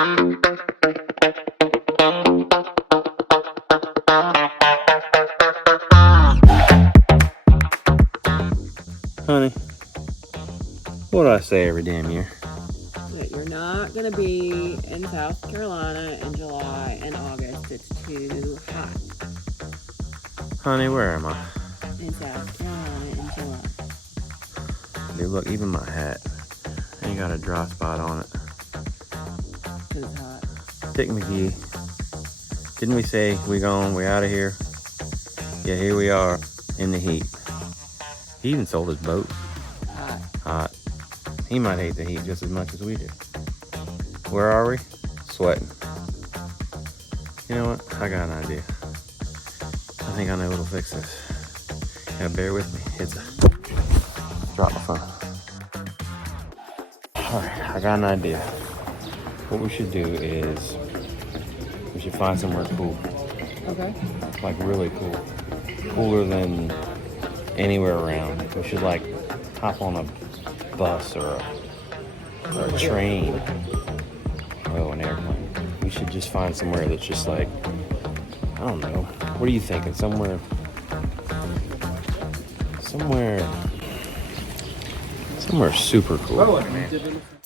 Honey, what do I say every damn year? That you're not going to be in South Carolina in July and August. It's too hot. Honey, where am I? In South Carolina in July. Dude, look, even my hat ain't got a dry spot on it. It's hot. Dick McGee, didn't we say we gone, we out of here? Yeah, here we are in the heat. He even sold his boat. Hot. He might hate the heat just as much as we do. Where are we? Sweating. You know what? I got an idea. I think I know what'll fix this. Yeah, bear with me. It's a... Drop my phone. Alright, I got an idea. What we should do is we should find somewhere cool. Okay. Like really cool. Cooler than anywhere around. We should like hop on a bus or a train. Oh, an airplane. We should just find somewhere that's just like, I don't know. What are you thinking? Somewhere super cool.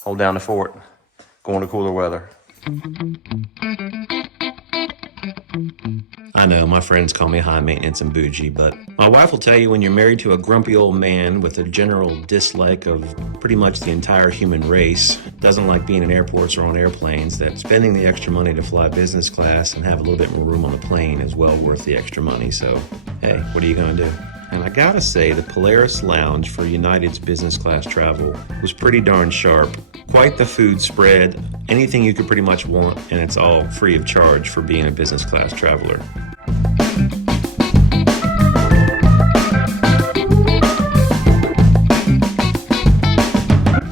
Hold down the fort. Going to cooler weather. I know, my friends call me high maintenance and bougie, but my wife will tell you when you're married to a grumpy old man with a general dislike of pretty much the entire human race, doesn't like being in airports or on airplanes, that spending the extra money to fly business class and have a little bit more room on the plane is well worth the extra money. So, hey, what are you going to do? And I gotta say, the Polaris Lounge for United's business class travel was pretty darn sharp. Quite the food spread, anything you could pretty much want, and it's all free of charge for being a business class traveler.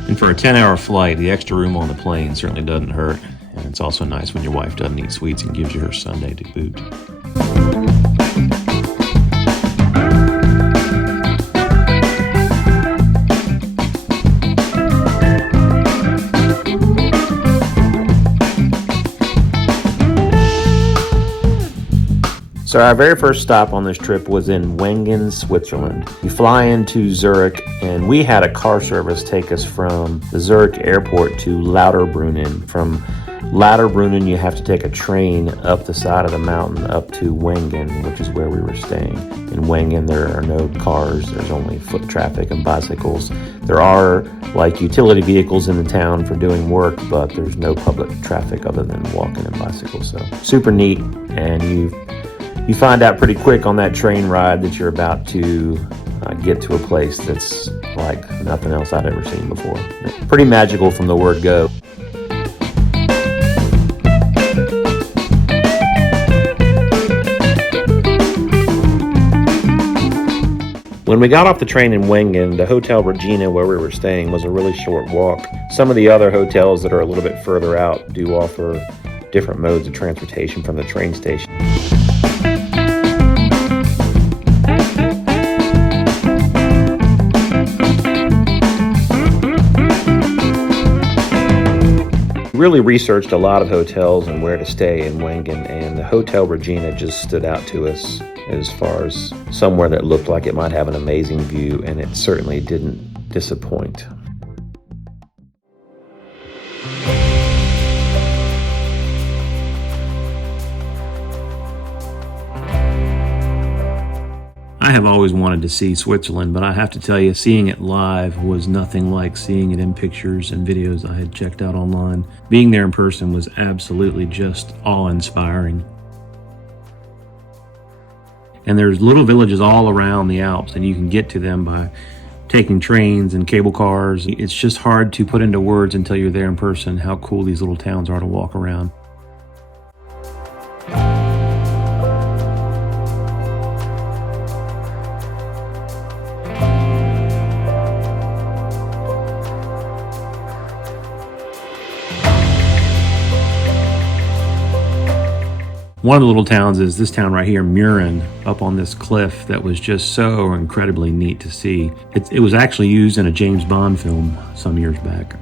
And for a 10-hour flight, the extra room on the plane certainly doesn't hurt. And it's also nice when your wife doesn't eat sweets and gives you her sundae to boot. So our very first stop on this trip was in Wengen, Switzerland. You fly into Zurich, and we had a car service take us from the Zurich airport to Lauterbrunnen. From Lauterbrunnen, you have to take a train up the side of the mountain up to Wengen, which is where we were staying. In Wengen, there are no cars. There's only foot traffic and bicycles. There are like utility vehicles in the town for doing work, but there's no public traffic other than walking and bicycles. So super neat, and you find out pretty quick on that train ride that you're about to get to a place that's like nothing else I'd ever seen before. Pretty magical from the word go. When we got off the train in Wengen, the Hotel Regina where we were staying was a really short walk. Some of the other hotels that are a little bit further out do offer different modes of transportation from the train station. Really researched a lot of hotels and where to stay in Wengen, and the Hotel Regina just stood out to us as far as somewhere that looked like it might have an amazing view, and it certainly didn't disappoint. I have always wanted to see Switzerland, but I have to tell you, seeing it live was nothing like seeing it in pictures and videos I had checked out online. Being there in person was absolutely just awe-inspiring. And there's little villages all around the Alps, and you can get to them by taking trains and cable cars. It's just hard to put into words until you're there in person how cool these little towns are to walk around. One of the little towns is this town right here, Murin, up on this cliff that was just so incredibly neat to see. It was actually used in a James Bond film some years back.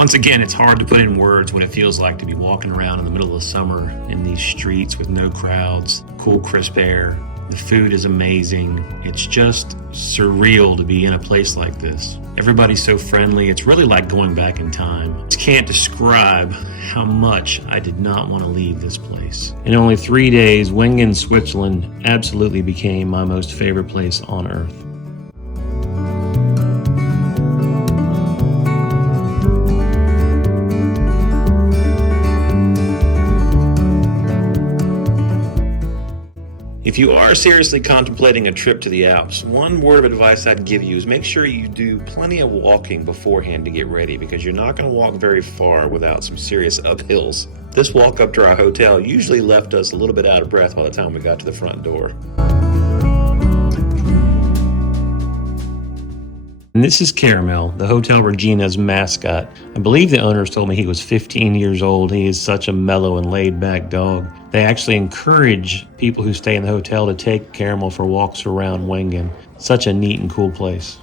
Once again, it's hard to put in words what it feels like to be walking around in the middle of the summer in these streets with no crowds, cool, crisp air. The food is amazing. It's just surreal to be in a place like this. Everybody's so friendly. It's really like going back in time. I just can't describe how much I did not want to leave this place. In only 3 days, Wengen, Switzerland absolutely became my most favorite place on earth. If you are seriously contemplating a trip to the Alps, one word of advice I'd give you is make sure you do plenty of walking beforehand to get ready, because you're not going to walk very far without some serious uphills. This walk up to our hotel usually left us a little bit out of breath by the time we got to the front door. And this is Caramel, the Hotel Regina's mascot. I believe the owners told me he was 15 years old. He is such a mellow and laid-back dog. They actually encourage people who stay in the hotel to take Caramel for walks around Wengen. Such a neat and cool place.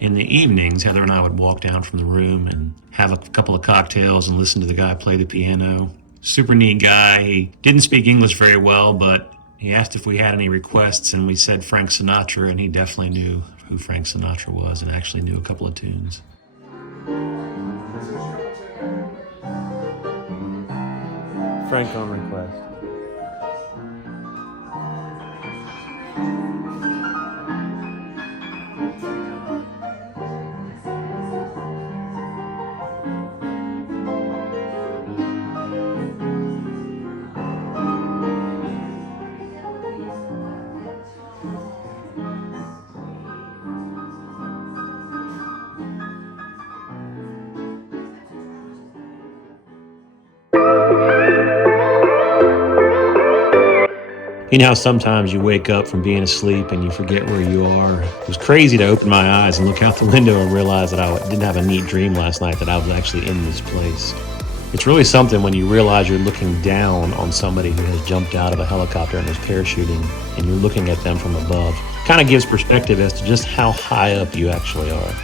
In the evenings, Heather and I would walk down from the room and have a couple of cocktails and listen to the guy play the piano. Super neat guy. He didn't speak English very well, but he asked if we had any requests, and we said Frank Sinatra, and he definitely knew who Frank Sinatra was and actually knew a couple of tunes. Frank on request. You know how sometimes you wake up from being asleep and you forget where you are? It was crazy to open my eyes and look out the window and realize that I didn't have a neat dream last night, that I was actually in this place. It's really something when you realize you're looking down on somebody who has jumped out of a helicopter and is parachuting, and you're looking at them from above. Kind of gives perspective as to just how high up you actually are.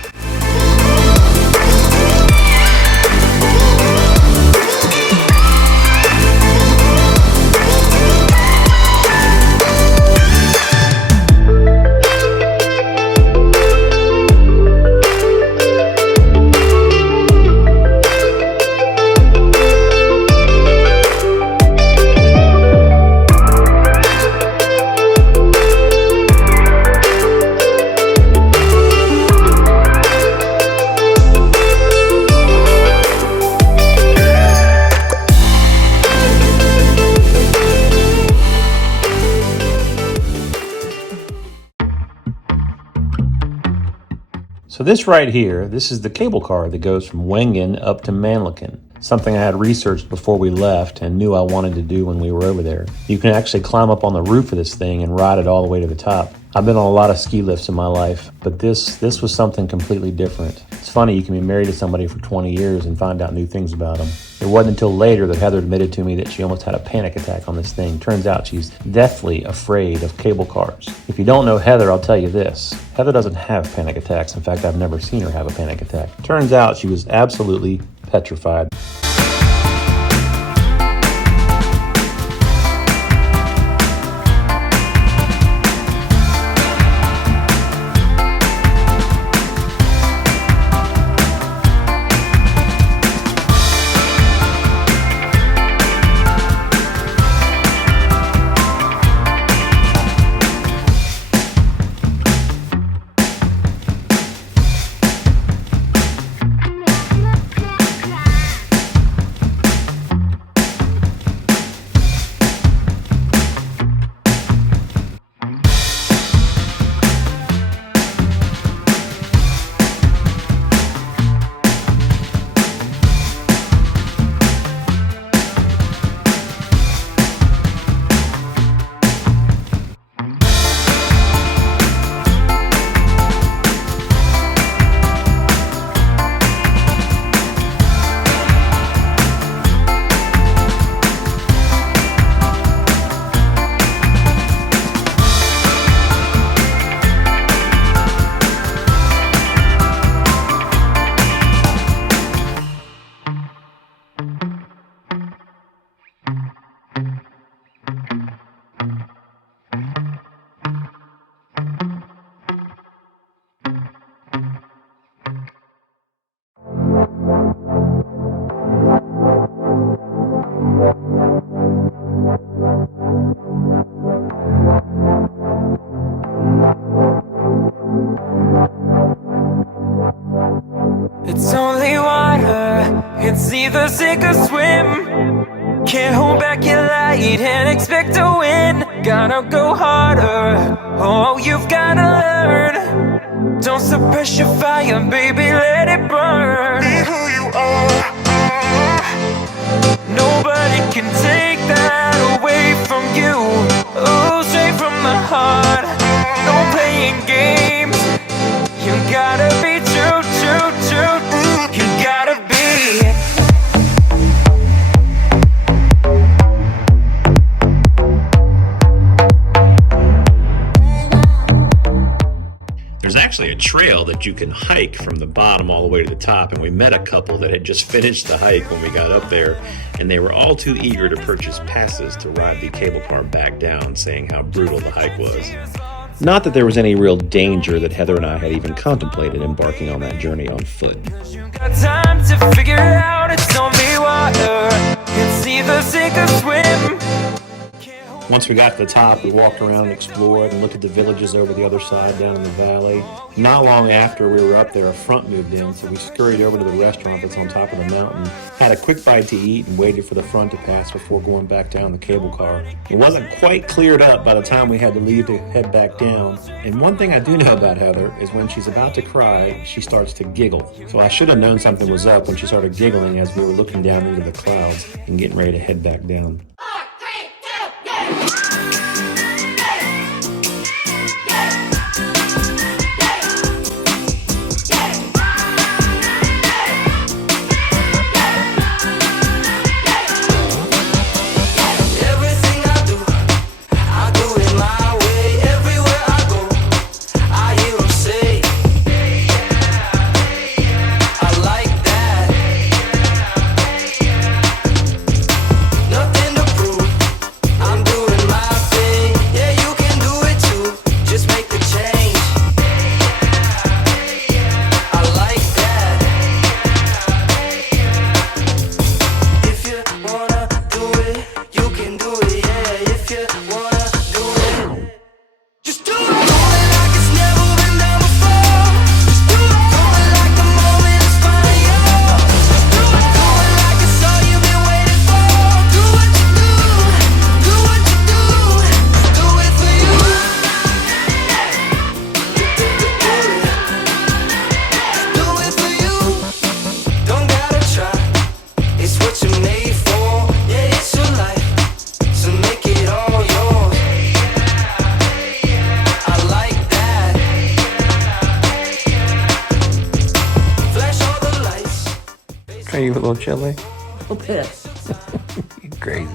So this right here, this is the cable car that goes from Wengen up to Mannlichen. Something I had researched before we left and knew I wanted to do when we were over there. You can actually climb up on the roof of this thing and ride it all the way to the top. I've been on a lot of ski lifts in my life, but this was something completely different. It's funny, you can be married to somebody for 20 years and find out new things about them. It wasn't until later that Heather admitted to me that she almost had a panic attack on this thing. Turns out she's deathly afraid of cable cars. If you don't know Heather, I'll tell you this. Heather doesn't have panic attacks. In fact, I've never seen her have a panic attack. Turns out she was absolutely petrified. either sink or swim. Can't hold back your light and expect to win. Gotta go harder, oh, you've gotta learn. Don't suppress your fire, baby, let it burn. Be who you are. Nobody can take that away from you. Oh, straight from the heart. No playing games. You gotta be true, true, true. You gotta be. There's actually a trail that you can hike from the bottom all the way to the top, and we met a couple that had just finished the hike when we got up there, and they were all too eager to purchase passes to ride the cable car back down, saying how brutal the hike was. Not that there was any real danger that Heather and I had even contemplated embarking on that journey on foot. You got time to figure it out, it's only water. It's either sink or swim. Once we got to the top, we walked around and explored and looked at the villages over the other side down in the valley. Not long after we were up there, a front moved in, so we scurried over to the restaurant that's on top of the mountain, had a quick bite to eat, and waited for the front to pass before going back down the cable car. It wasn't quite cleared up by the time we had to leave to head back down. And one thing I do know about Heather is when she's about to cry, she starts to giggle. So I should have known something was up when she started giggling as we were looking down into the clouds and getting ready to head back down. Are you a little chilly? A little bit. You crazy.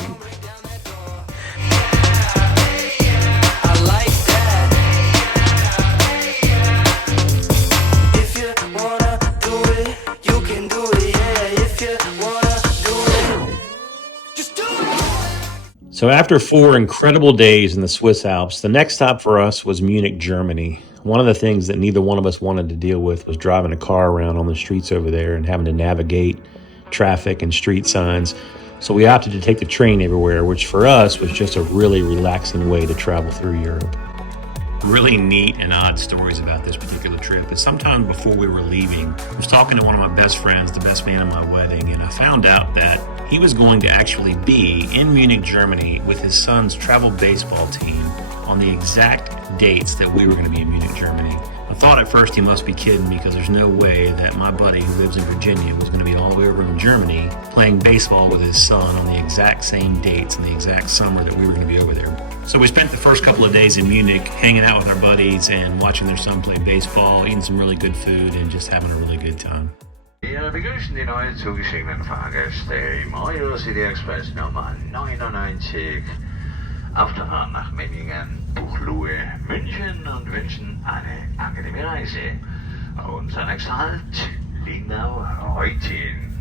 So after 4 incredible days in the Swiss Alps, the next stop for us was Munich, Germany. One of the things that neither one of us wanted to deal with was driving a car around on the streets over there and having to navigate traffic and street signs. So we opted to take the train everywhere, which for us was just a really relaxing way to travel through Europe. Really neat and odd stories about this particular trip is sometime before we were leaving, I was talking to one of my best friends, the best man at my wedding, and I found out that he was going to actually be in Munich, Germany with his son's travel baseball team on the exact dates that we were going to be in Munich, Germany. I thought at first he must be kidding because there's no way that my buddy who lives in Virginia was going to be all the way over in Germany playing baseball with his son on the exact same dates in the exact summer that we were going to be over there. So we spent the first couple of days in Munich hanging out with our buddies and watching their son play baseball, eating some really good food, and just having a really good time. Wir begrüßen die neuen zugeschriebenen Fahrgäste im Eurocity Express Nummer 99 auf der Fahrt nach Memmingen, Buchloe, München und wünschen eine angenehme Reise. Unser nächster Halt, Lingnau, Reutin.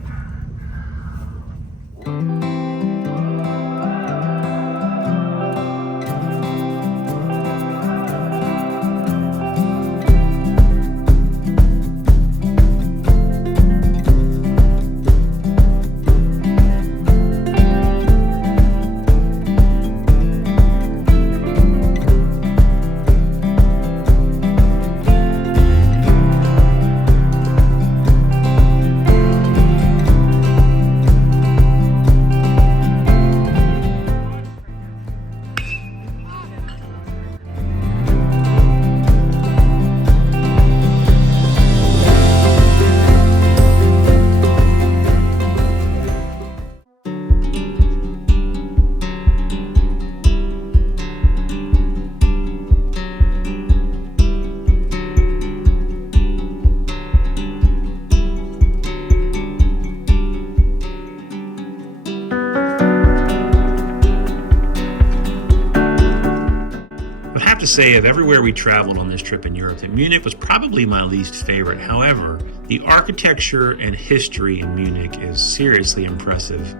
to say, of everywhere we traveled on this trip in Europe, that Munich was probably my least favorite. However, the architecture and history in Munich is seriously impressive.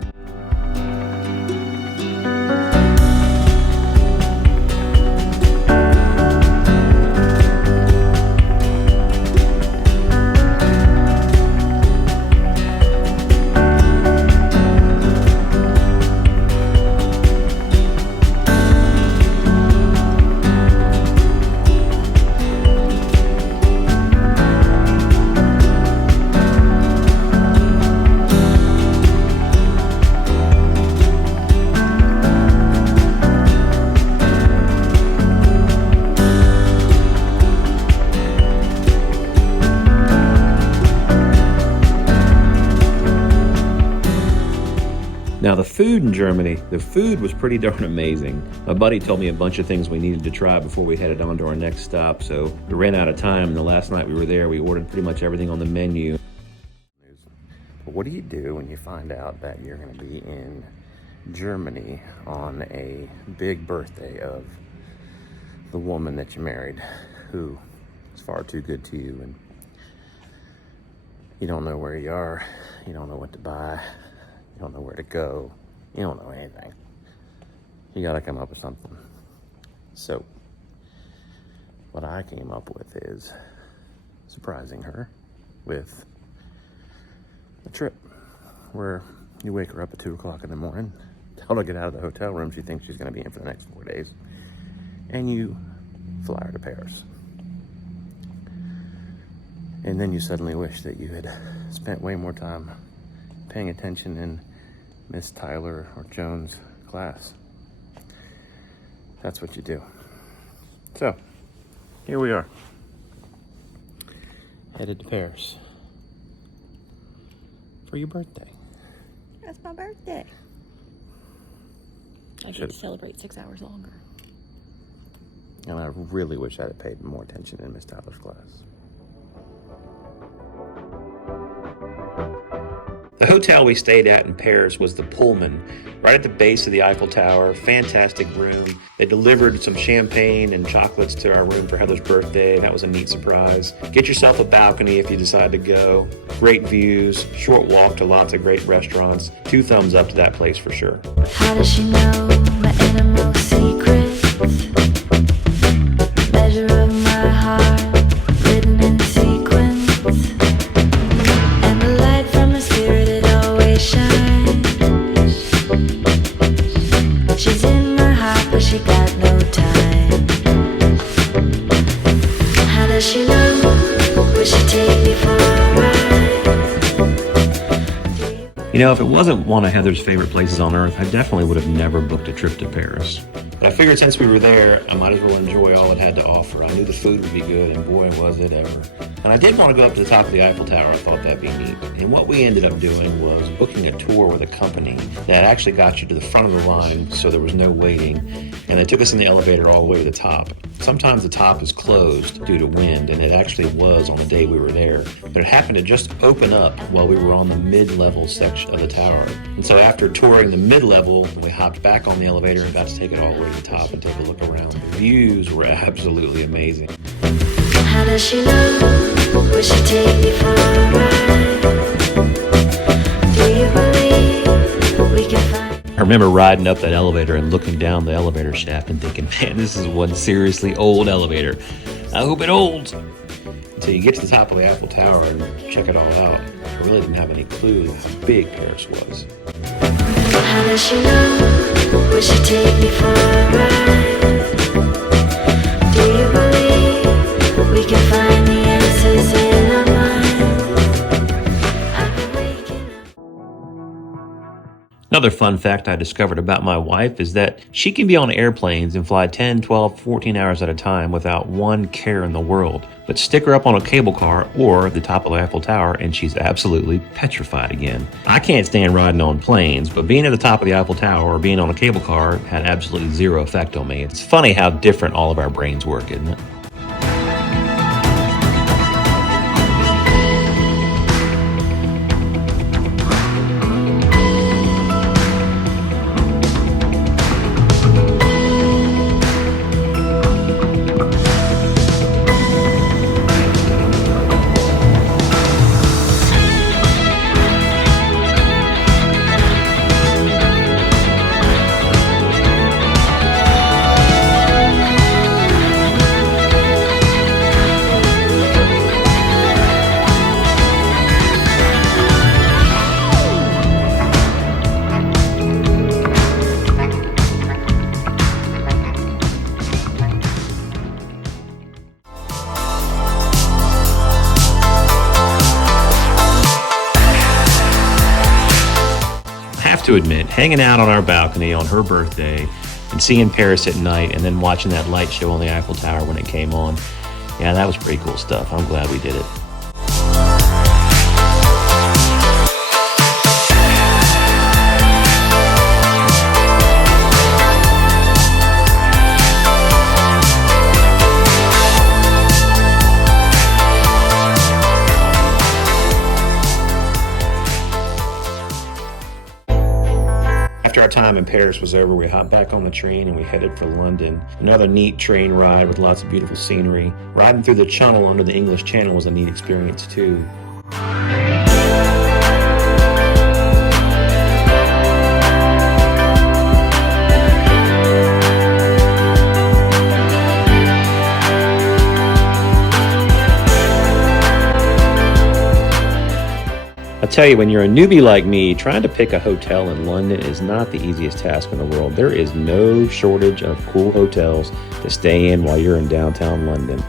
Now, the food in Germany, the food was pretty darn amazing. My buddy told me a bunch of things we needed to try before we headed on to our next stop, so we ran out of time, and the last night we were there, we ordered pretty much everything on the menu. But what do you do when you find out that you're going to be in Germany on a big birthday of the woman that you married, who is far too good to you, and you don't know where you are, you don't know what to buy, you don't know where to go. You don't know anything. You gotta come up with something. So, what I came up with is surprising her with a trip where you wake her up at 2 o'clock in the morning, tell her to get out of the hotel room she thinks she's gonna be in for the next 4 days, and you fly her to Paris. And then you suddenly wish that you had spent way more time paying attention in Miss Tyler or Jones' class. That's what you do. So, here we are, headed to Paris for your birthday. That's my birthday. I get to celebrate 6 hours longer. And I really wish I had paid more attention in Miss Tyler's class. The hotel we stayed at in Paris was the Pullman, right at the base of the Eiffel Tower. Fantastic room. They delivered some champagne and chocolates to our room for Heather's birthday. That was a neat surprise. Get yourself a balcony if you decide to go. Great views, short walk to lots of great restaurants. 2 thumbs up to that place for sure. How does she know my innermost secrets? Measure of my heart, written in sequence. And the light from her spirit, it always shines. She's in my heart, but she got no time. How does she know? Will she take me for a ride? You know, if it wasn't one of Heather's favorite places on earth, I definitely would have never booked a trip to Paris. But I figured since we were there, I might as well enjoy all it had to offer. I knew the food would be good, and boy, was it ever. And I did want to go up to the top of the Eiffel Tower. I thought that'd be neat. And what we ended up doing was booking a tour with a company that actually got you to the front of the line, so there was no waiting. And they took us in the elevator all the way to the top. Sometimes the top is closed due to wind, and it actually was on the day we were there. But it happened to just open up while we were on the mid-level section of the tower. And so after touring the mid-level, we hopped back on the elevator and got to take it all the way to the top and take a look around. The views were absolutely amazing. How does she know? Will she take me for a ride? Do you believe we can find? I remember riding up that elevator and looking down the elevator shaft and thinking, man, this is one seriously old elevator. I hope it holds. Until you get to the top of the Eiffel Tower and check it all out, I really didn't have any clue how big Paris was. How does she know? Will she take me for a ride? Do you believe we can find the answers in our minds? I've been waking up. Another fun fact I discovered about my wife is that she can be on airplanes and fly 10, 12, 14 hours at a time without one care in the world. But stick her up on a cable car or the top of the Eiffel Tower and she's absolutely petrified again. I can't stand riding on planes, but being at the top of the Eiffel Tower or being on a cable car had absolutely zero effect on me. It's funny how different all of our brains work, isn't it? have to admit, hanging out on our balcony on her birthday and seeing Paris at night and then watching that light show on the Eiffel Tower when it came on, yeah, that was pretty cool stuff. I'm glad we did it. After our time in Paris was over, we hopped back on the train and we headed for London. Another neat train ride with lots of beautiful scenery. Riding through the Channel under the English Channel was a neat experience too. I tell you, when you're a newbie like me, trying to pick a hotel in London is not the easiest task in the world. There is no shortage of cool hotels to stay in while you're in downtown London.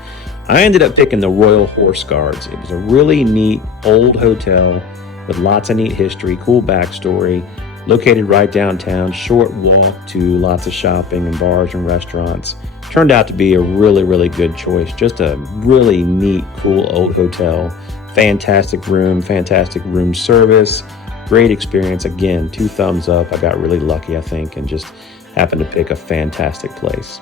I ended up picking the Royal Horse Guards. It was a really neat old hotel with lots of neat history, cool backstory, located right downtown, short walk to lots of shopping and bars and restaurants. Turned out to be a really, really good choice. Just a really neat, cool old hotel. Fantastic room service, great experience. Again, 2 thumbs up. I got really lucky, I think, and just happened to pick a fantastic place.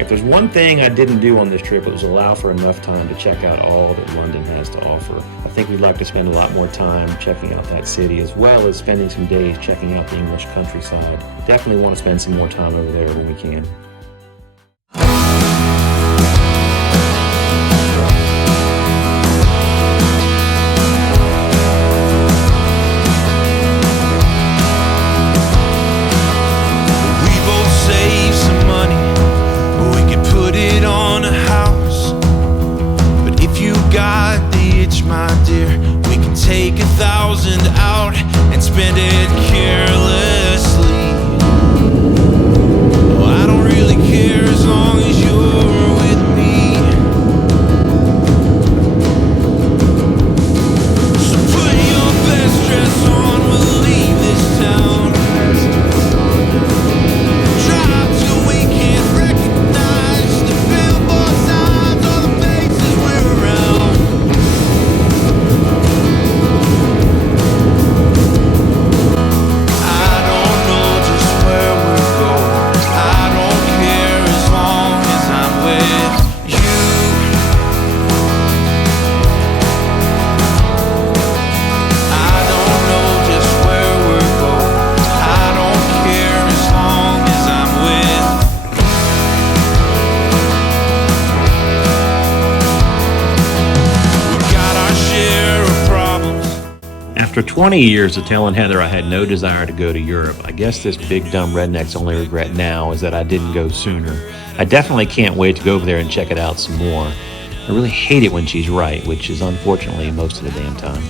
If there's one thing I didn't do on this trip, it was allow for enough time to check out all that London has to offer. I think we'd like to spend a lot more time checking out that city, as well as spending some days checking out the English countryside. Definitely want to spend some more time over there when we can. Take 1,000 out and spend it carelessly. Oh, I don't really care as long as you're with me. So put your best dress on, we'll leave this town. Drive till we can't recognize the billboard signs or the faces we're around. After 20 years of telling Heather I had no desire to go to Europe, I guess this big dumb redneck's only regret now is that I didn't go sooner. I definitely can't wait to go over there and check it out some more. I really hate it when she's right, which is unfortunately most of the damn time.